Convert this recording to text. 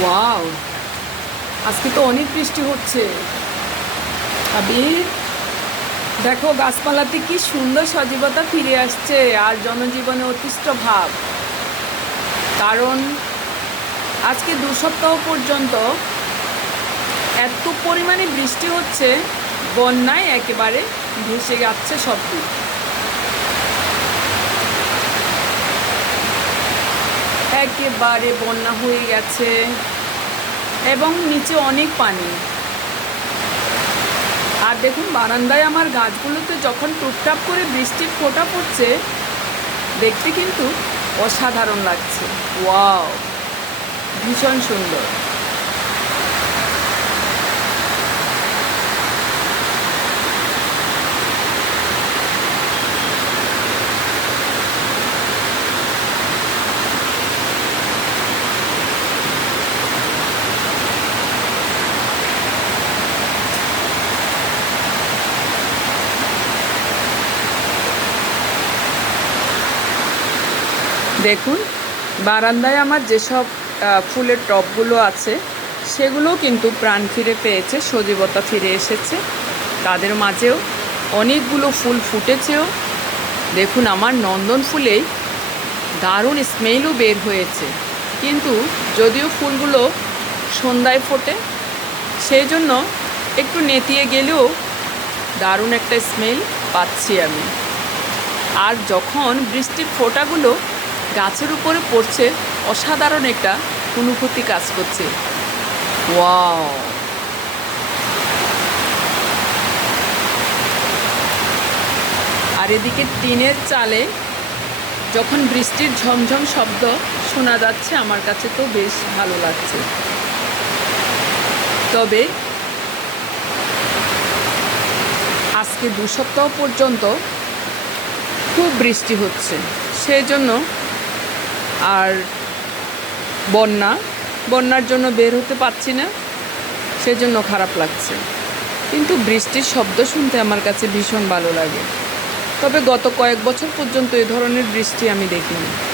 Wow আজকে তো অনেক বৃষ্টি হচ্ছে। আবির দেখো গাছপালাতে কি সুন্দর সজীবতা ফিরে আসছে আর জনজীবনে অতিষ্ঠ ভাব। কারণ আজকে দু সপ্তাহ পর্যন্ত এত পরিমাণে বৃষ্টি হচ্ছে, বন্যায় একেবারে ভেসে যাচ্ছে সব একেবারে বন্যা হয়ে গেছে এবং নিচে অনেক পানি। আর দেখুন, বারান্দায় আমার গাছগুলোতে যখন টুপটাপ করে বৃষ্টির ফোটা পড়ছে, দেখতে কিন্তু অসাধারণ লাগছে। ওয়াও! ভীষণ সুন্দর। দেখুন, বারান্দায় আমার যেসব ফুলের টবগুলো আছে, সেগুলোও কিন্তু প্রাণ ফিরে পেয়েছে, সজীবতা ফিরে এসেছে। তাদের মাঝেও অনেকগুলো ফুল ফুটেছেও। দেখুন, আমার নন্দন ফুলেই দারুণ স্মেলও বের হয়েছে। কিন্তু যদিও ফুলগুলো সন্ধ্যায় ফোটে, সেই জন্য একটু নেতিয়ে গেলেও দারুণ একটা স্মেল পাচ্ছি আমি। আর যখন বৃষ্টির ফোঁটাগুলো গাছের উপরে পড়ছে অসাধারণ একটা অনুভূতি কাজ করছে। ওয়াও! আর এদিকে টিনের চালে যখন বৃষ্টির ঝমঝম শব্দ শোনা যাচ্ছে, আমার কাছে তো বেশ ভালো লাগছে। তবে আজকে দু সপ্তাহ পর্যন্ত খুব বৃষ্টি হচ্ছে। সেই জন্য আর বন্যা, বন্যার জন্য বের হতে পারছি না, সেজন্য খারাপ লাগছে। কিন্তু বৃষ্টির শব্দ শুনতে আমার কাছে ভীষণ ভালো লাগে। তবে গত কয়েক বছর পর্যন্ত এ ধরনের বৃষ্টি আমি দেখিনি।